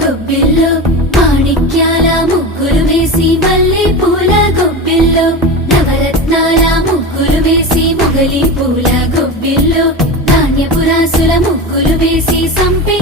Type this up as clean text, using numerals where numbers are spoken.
గొబ్బిల్లో మాణిక్యాల ముగ్గులు వేసి మల్లె పూల గొబ్బిల్లో నవరత్నాల ముగ్గులు వేసి మొగలి పూల గొబ్బిల్లో ధాన్యపు రాసుల ముగ్గులు వేసి సంపే